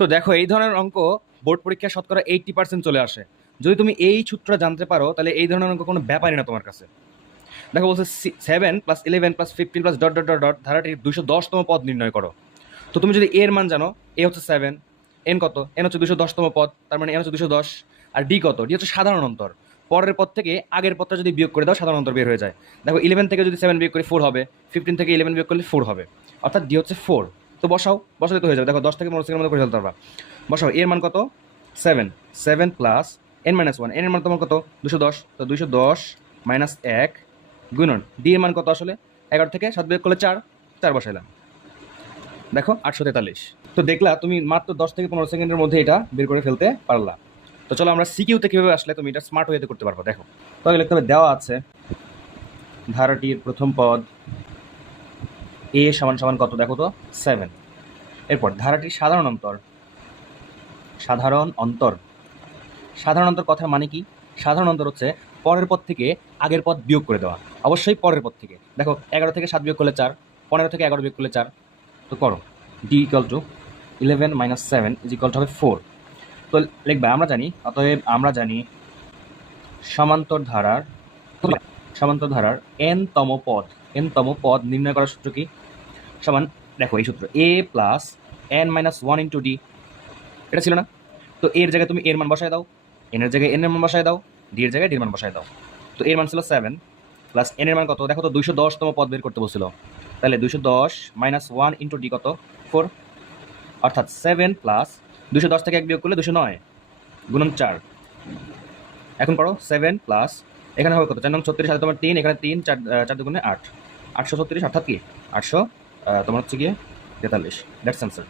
তো দেখো এই ধরনের অঙ্ক বোর্ড পরীক্ষায় শতকরা 80% চলে আসে। যদি তুমি এই সূত্রটা জানতে পারো তাহলে এই ধরনের অঙ্ক কোনো ব্যাপারই না তোমার কাছে। দেখো বলছে 7 + 11 + 15 + ... ধারাটির 210তম পদ নির্ণয় করো। তো তুমি যদি এর মান জানো, এ হচ্ছে 7, এন কত, এন হচ্ছে 210তম পদ, তার মানে এন হচ্ছে 210, আর ডি কত, ডি হচ্ছে সাধারণ অন্তর। পরের পদ থেকে আগের পদটা যদি বিয়োগ করে দাও সাধারণ অন্তর বের হয়ে যায়। দেখো 11 থেকে যদি 7 বিয়োগ করি 4 হবে, 15 থেকে 11 বিয়োগ করলে 4 হবে, অর্থাৎ ডি হচ্ছে 4। তো বসালে তো হয়ে যাবে। দেখো 10 থেকে 15 সেকেন্ডের মধ্যে করে ফেলতে পারবা। বসাও, এর মান কত, 7, 7 + n-1, এর মান তোমার কত, 210, তো 210 - 1 গুণন ডি এর মান কত, আসলে 11 থেকে 7 বিয়োগ করলে 4, 4 বসাইলাম। দেখো 843। তো দেখলা তুমি মাত্র 10 থেকে 15 সেকেন্ডের মধ্যে এটা বের করে ফেলতে পারলা। তো চলো আমরা সিকিউতে কিভাবে আসলে তুমি এটা স্মার্ট ওয়েতে করতে পারবো। দেখো তো আগে লিখতে হবে, দেওয়া আছে ধারাটির প্রথম পদ এ সমান সমান কত, দেখো তো 7। এরপর ধারাটির সাধারণ অন্তর, সাধারণ অন্তর, সাধারণ অন্তর কথার মানে কি? সাধারণ অন্তর হচ্ছে পরের পদ থেকে আগের পদ বিয়োগ করে দেওয়া, অবশ্যই পরের পদ থেকে। দেখো 11 থেকে 7 বিয়োগ করলে 4, 15 থেকে 11 বিয়োগ করলে 4, তো করো ডি = 11 - 7 = হবে 4। তো লিখবে আমরা জানি সমান্তর ধারার n তম পদ নির্ণয় করার সূত্র কি? সমান, দেখো এই সূত্র a + n-1 * d, এটা ছিল না? তো এর জায়গায় তুমি এর মান বসায় দাও, n এর জায়গায় n এর মান বসায় দাও, d এর জায়গায় d এর মান বসায় দাও। তো এর মান ছিল 7 প্লাস n এর মান কত, দেখো তো 210তম পদ বের করতে বলছিল, তাহলে 210 - 1 * d কত, 4, অর্থাৎ 7 প্লাস 210 থেকে 1 বিয়োগ করলে 209 গুণন 4। এখন করো 7 প্লাস, এখানে হবে কত, 4 নং 36, সাথে তোমার 3, এখানে 3, 4 4 দুগুণে 8, 836, অর্থাৎ কি 800 তোমার হচ্ছে গিয়ে 43। That's answer.